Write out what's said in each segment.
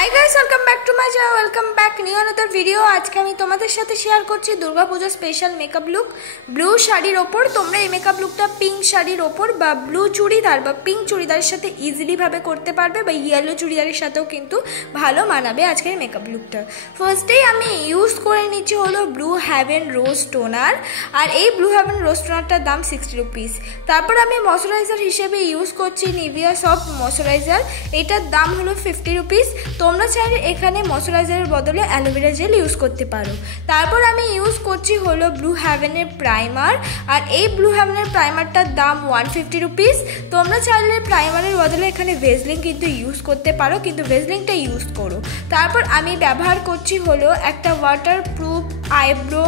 Hi guys, welcome back to my channel. Welcome back new another video. আজকে আমি তোমাদের সাথে শেয়ার করছি Durga Puja special makeup look blue শাড়ির ওপর। তোমরা এই মেকআপ লুকটা পিঙ্ক শাড়ির ওপর বা ব্লু চুড়িদার বা পিঙ্ক চুড়িদারের সাথে ইজিলি ভাবে করতে পারবে বা ইয়েলো চুড়িদারের সাথেও কিন্তু ভালো মানাবে আজকের মেকআপ লুকটা। ফার্স্টেই আমি ইউজ করে নিচ্ছি হলো ব্লু হেভেন রোজ টোনার, আর এই ব্লু হেভেন রোজ টোনারটার দাম 60 রুপিস। তারপর আমি ময়শ্চারাইজার হিসেবে ইউজ করছি নিভিয়া সফট ময়শ্চারাইজার, এটার দাম হলো 50 রুপিস। তোমরা চাইলে এখানে ময়শ্চারাইজারের বদলে অ্যালোভেরা জেল ইউজ করতে পারো। তারপর আমি ইউজ করছি হলো ব্লু হেভেনের প্রাইমার, আর এই ব্লু হেভেনের প্রাইমারটার দাম 150 রুপিস। তোমরা চাইলে প্রাইমারের বদলে এখানে ভেজলিন কিন্তু ইউজ করতে পারো, কিন্তু ভেজলিনটা ইউজ করো। তারপর আমি ব্যবহার করছি হলো একটা ওয়াটারপ্রুফ আইব্রো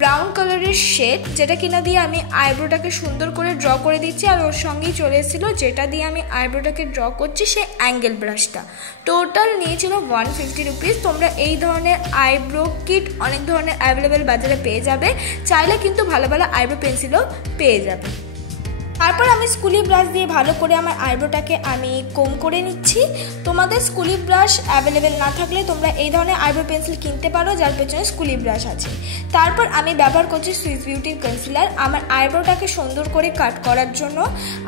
ব্রাউন কালারের শেড, যেটা কিনা দিয়ে আমি আইব্রোটাকে সুন্দর করে ড্র করে দিচ্ছি। আর ওর সঙ্গেই চলে এসেছিলো যেটা দিয়ে আমি আইব্রোটাকে ড্র করছি সেই অ্যাঙ্গেল ব্রাশটা। টোটাল নিয়েছিল 150 রুপিস। তোমরা এই ধরনের আইব্রো কিট অনেক ধরনের অ্যাভেলেবেল বাজারে পেয়ে যাবে, চাইলে কিন্তু ভালো ভালো আইব্রো পেন্সিলও পেয়ে যাবে। তারপর আমি স্কুলি ব্রাশ দিয়ে ভালো করে আমার আইব্রোটাকে আমি কোম করে নিচ্ছি। তোমাদের স্কুলি ব্রাশ অ্যাভেলেবেল না থাকলে তোমরা এই ধরনের আইব্রো পেন্সিল কিনতে পারো যার পেছনে স্কুলি ব্রাশ আছে। তারপর আমি ব্যবহার করছি সুইস বিউটির কনসিলার আমার আইব্রোটাকে সুন্দর করে কাট করার জন্য।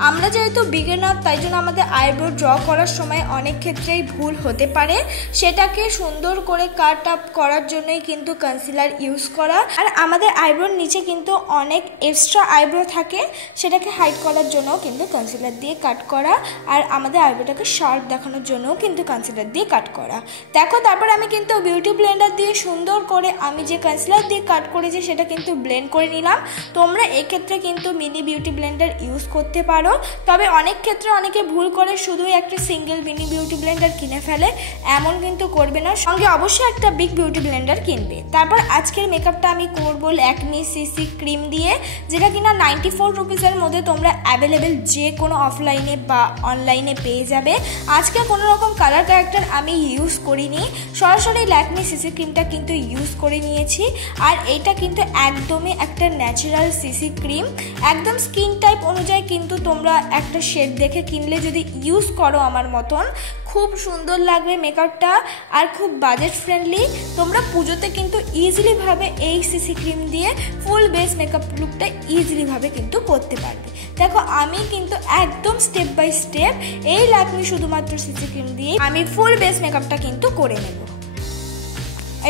আমরা যেহেতু বিগিনার, তাই জন্য আমাদের আইব্রো ড্র করার সময় অনেক ক্ষেত্রেই ভুল হতে পারে, সেটাকে সুন্দর করে কাট আপ করার জন্যই কিন্তু কনসিলার ইউজ করা। আর আমাদের আইব্রোর নিচে কিন্তু অনেক এক্সট্রা আইব্রো থাকে, সেটাকে হাইড করার জন্য কিন্তু কনসিলার দিয়ে কাট করা, আর আমাদের আইব্রোটাকে শার্প দেখানোর জন্যও কিন্তু কনসিলার দিয়ে কাট করা। দেখো, তারপর আমি কিন্তু বিউটি ব্লেন্ডার দিয়ে সুন্দর করে আমি যে কনসিলার দিয়ে কাট করেছি সেটা কিন্তু ব্লেন্ড করে নিলাম। তোমরা এক্ষেত্রে কিন্তু মিনি বিউটি ব্লেন্ডার ইউজ করতে পারো, তবে অনেক ক্ষেত্রে অনেকে ভুল করে শুধুই একটা সিঙ্গেল মিনি বিউটি ব্লেন্ডার কিনে ফেলে, এমন কিন্তু করবে না, সঙ্গে অবশ্যই একটা বিগ বিউটি ব্লেন্ডার কিনবে। তারপর আজকের মেকআপটা আমি করবো ল্যাকমি সিসি ক্রিম দিয়ে, যেটা কিনা 94 রুপিসের মধ্যে তোমরা অ্যাভেলেবেল যে কোনো অফলাইনে বা অনলাইনে পেয়ে যাবে। আজকে কোনো রকম কালার ক্যারেক্টার আমি ইউজ করিনি, সরাসরি ল্যাকমি সিসি ক্রিমটা কিন্তু ইউজ করে নিয়েছি। আর এইটা কিন্তু একদমই একটা ন্যাচারাল সিসি ক্রিম, একদম স্কিন টাইপ অনুযায়ী কিন্তু তোমরা একটা শেড দেখে কিনলে যদি ইউজ করো আমার মতন, খুব সুন্দর লাগবে মেকআপটা আর খুব বাজেট ফ্রেন্ডলি। তোমরা পুজোতে কিন্তু ইজিলি ভাবে এই সিসি ক্রিম দিয়ে ফুল বেস মেকআপ লুকটা ইজিলি ভাবে কিন্তু করতে পারবে। দেখো, আমি কিন্তু একদম স্টেপ বাই স্টেপ এই ল্যাকমি শুধুমাত্র সিসি ক্রিম দিয়ে আমি ফুল বেস মেকআপটা কিন্তু করে নেব।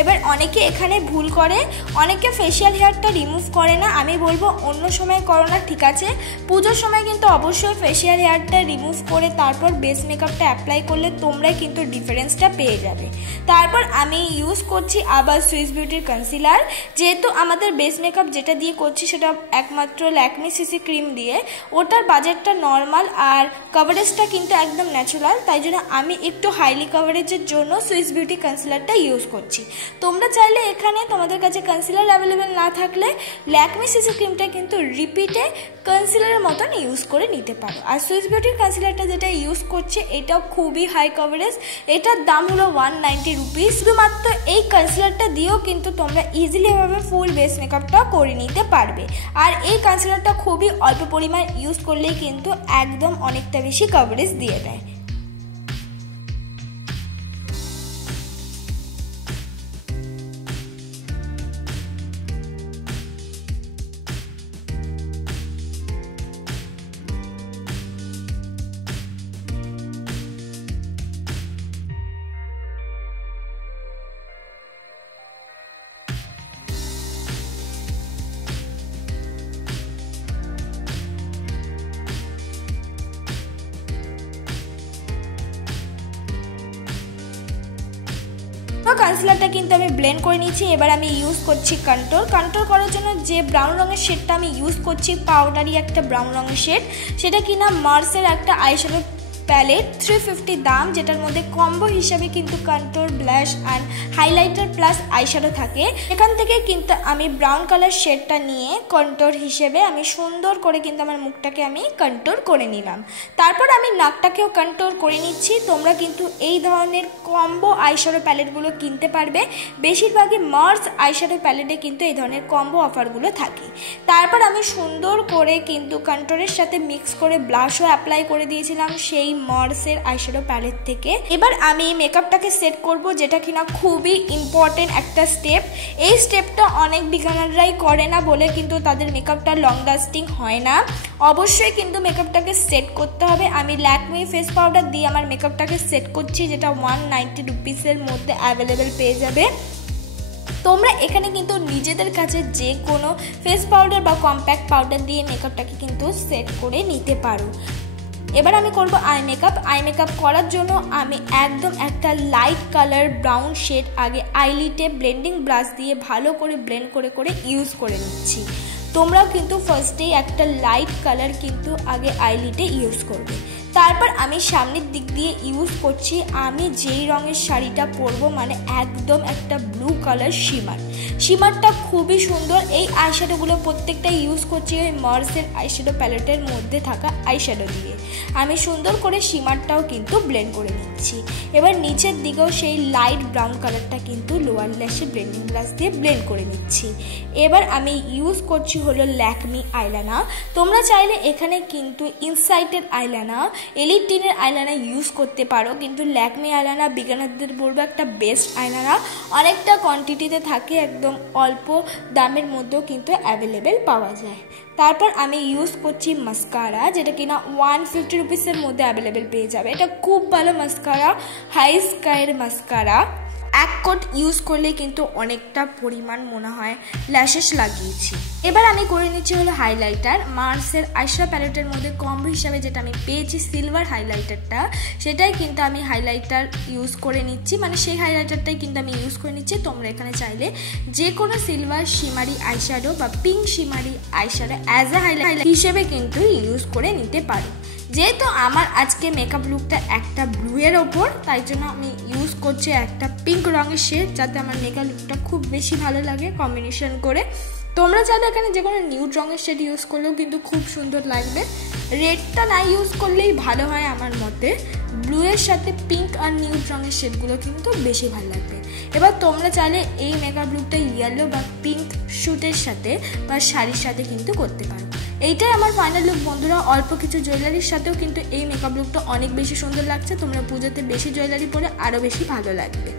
এবার অনেকে এখানে ভুল করে, অনেকে ফেশিয়াল হেয়ারটা রিমুভ করে না। আমি বলবো অন্য সময় করো না, ঠিক আছে, পুজোর সময় কিন্তু অবশ্যই ফেশিয়াল হেয়ারটা রিমুভ করে তারপর বেস মেকআপটা অ্যাপ্লাই করলে তোমরাই কিন্তু ডিফারেন্সটা পেয়ে যাবে। তারপর আমি ইউজ করছি আবার সুইস বিউটির কনসিলার, যেহেতু আমাদের বেস মেকআপ যেটা দিয়ে করছি সেটা একমাত্র ল্যাকমি সিসি ক্রিম দিয়ে, ওটার বাজেটটা নর্মাল আর কভারেজটা কিন্তু একদম ন্যাচারাল, তাই জন্য আমি একটু হাইলি কভারেজের জন্য সুইস বিউটি কনসিলারটা ইউজ করছি। তোমরা চাইলে এখানে তোমাদের কাছে কনসিলার অ্যাভেলেবেল না থাকলে ল্যাকমি সিসি ক্রিমটা কিন্তু রিপিটে কনসিলারের মতন ইউজ করে নিতে পারো। আর সুইস বিউটির কনসিলারটা যেটা ইউজ করছে এটাও খুবই হাই কভারেজ, এটার দাম হলো 190 রুপিস। শুধুমাত্র এই কনসিলারটা দিয়েও কিন্তু তোমরা ইজিলি ভাবে ফুল বেস মেকআপটা করে নিতে পারবে। আর এই কনসিলারটা খুবই অল্প পরিমাণ ইউজ করলেই কিন্তু একদম অনেকটা বেশি কভারেজ দিয়ে দেয়। কনসিলারটা কিন্তু আমি ব্লেন্ড করে নিয়েছি। এবার আমি ইউজ করছি কন্ট্রোল করার জন্য যে ব্রাউন রঙের শেডটা আমি ইউজ করছি, পাউডারি একটা ব্রাউন রঙের শেড, সেটা কিনা মার্সের একটা আইশ্যাডো প্যালেট 350 দাম, যেটার মধ্যে কম্বো হিসাবে কিন্তু control, blush and highlighter plus eyeshadow থাকে। এখান থেকে কিন্তু আমি ব্রাউন কালার শেডটা নিয়ে কন্ট্রোল হিসেবে আমি সুন্দর করে কিন্তু আমার মুখটাকে আমি কন্ট্রোল করে নিলাম। তারপর আমি নাকটাকেও কন্ট্রোল করে নিচ্ছি। তোমরা কিন্তু এই ধরনের কম্বো আইশ্যাডো প্যালেটগুলো কিনতে পারবে, বেশিরভাগই মার্স আইশ্যাডো প্যালেটে কিন্তু এই ধরনের কম্বো অফারগুলো থাকে। তারপর আমি সুন্দর করে কিন্তু কন্ট্রোলের সাথে মিক্স করে ব্লাশও অ্যাপ্লাই করে দিয়েছিলাম সেই মরসের আইশ্যাডো প্যালেট থেকে। এবার আমি এই মেকআপটাকে সেট করব, যেটা কিনা খুবই ইম্পর্টেন্ট একটা স্টেপ। এই স্টেপটা অনেক বিগিনাররাই করে না বলে কিন্তু তাদের মেকআপটা লং লাস্টিং হয় না। অবশ্যই কিন্তু মেকআপটাকে সেট করতে হবে। আমি ল্যাকমি ফেস পাউডার দিয়ে আমার মেকআপটাকে সেট করছি, যেটা 190 রুপিসের মধ্যে অ্যাভেলেবেল পেয়ে যাবে। তোমরা এখানে কিন্তু নিজেদের কাছে যে কোনো ফেস পাউডার বা কম্প্যাক্ট পাউডার দিয়ে মেকআপটাকে কিন্তু সেট করে নিতে পারো। এবার আমি করব আই মেকআপ। আই মেকআপ করার জন্য আমি একদম একটা লাইট কালার ব্রাউন শেড আগে আইলিটে ব্লেন্ডিং ব্রাশ দিয়ে ভালো করে ব্লেন্ড করে করে ইউজ করে নিচ্ছি। তোমরাও কিন্তু ফার্স্টেই একটা লাইট কালার কিন্তু আগে আইলিটে ইউজ করবে। তারপর আমি সামনের দিক দিয়ে ইউজ করছি আমি যেই রঙের শাড়িটা পরবো, মানে একদম একটা ব্লু কালার শিমারটা খুবই সুন্দর। এই আইশ্যাডোগুলো প্রত্যেকটা ইউজ করছি ওই মরসের আইশ্যাডো প্যালেটের মধ্যে থাকা আইশ্যাডো দিয়ে। আমি সুন্দর করে শিমারটাও কিন্তু ব্লেন্ড করে নিচ্ছি। এবার নিচের দিকেও সেই লাইট ব্রাউন কালারটা কিন্তু লোয়ার ল্যাশে ব্লেন্ডিং ব্রাশ দিয়ে ব্লেন্ড করে নিচ্ছি। এবার আমি ইউজ করছি হলো ল্যাকমি আইলাইনার। তোমরা চাইলে এখানে কিন্তু ইনসাইটের আইলাইনার, এলিট টিনের আইলাইনার ইউজ করতে পারো, কিন্তু ল্যাকমি আইলাইনার বিগিনারদের বলবো একটা বেস্ট আইলাইনার। অনেকটা কোয়ান্টিটিতে থাকে, একদম অল্প দামের মধ্যেও কিন্তু অ্যাভেলেবেল পাওয়া যায়। তারপর আমি ইউজ করছি মাস্কারা, যেটা কিনা 150 রুপিসের মধ্যে অ্যাভেলেবেল পেয়ে যাবে। এটা খুব ভালো মাস্কারা, হাই স্কাইয়ের মাস্কারা। এক কোট ইউজ করলে কিন্তু অনেকটা পরিমাণ মনে হয় ল্যাশেস লাগিয়েছি। এবার আমি করে নিচ্ছি হলো হাইলাইটার। মার্সের আইশ্যাডো প্যালেটের মধ্যে কম্বো হিসাবে যেটা আমি পেয়েছি সিলভার হাইলাইটারটা, সেটাই কিন্তু আমি হাইলাইটার ইউজ করে নিচ্ছি, মানে সেই হাইলাইটারটাই কিন্তু আমি ইউজ করে নিচ্ছি। তোমরা এখানে চাইলে যে কোনো সিলভার শিমারি আইশ্যাডো বা pink শিমারি eyeshadow as a highlighter হিসেবে কিন্তু ইউজ করে নিতে পারো। যেহেতু আমার আজকে মেকআপ লুকটা একটা ব্লু এর ওপর, তাই জন্য আমি ইউজ করছি একটা পিঙ্ক রঙের শেড, যাতে আমার মেকআপ লুকটা খুব বেশি ভালো লাগে কম্বিনেশন করে। তোমরা চাইলে এখানে যে কোনো নিউড রঙের শেড ইউজ করলেও কিন্তু খুব সুন্দর লাগবে। রেডটা না ইউজ করলেই ভালো হয় আমার মতে। ব্লু এর সাথে পিঙ্ক আর নিউড রঙের শেডগুলো কিন্তু বেশি ভালো লাগবে। এবার তোমরা চাইলে এই মেকআপ লুকটা ইয়েলো বা পিঙ্ক শ্যুটের সাথে বা শাড়ির সাথে কিন্তু করতে পারো। এইটাই আমার ফাইনাল লুক বন্ধুরা। অল্প কিছু জুয়েলারির সাথেও কিন্তু এই মেকআপ লুকটা অনেক বেশি সুন্দর লাগছে। তোমরা পুজোতে বেশি জুয়েলারি পরে আরও বেশি ভালো লাগবে।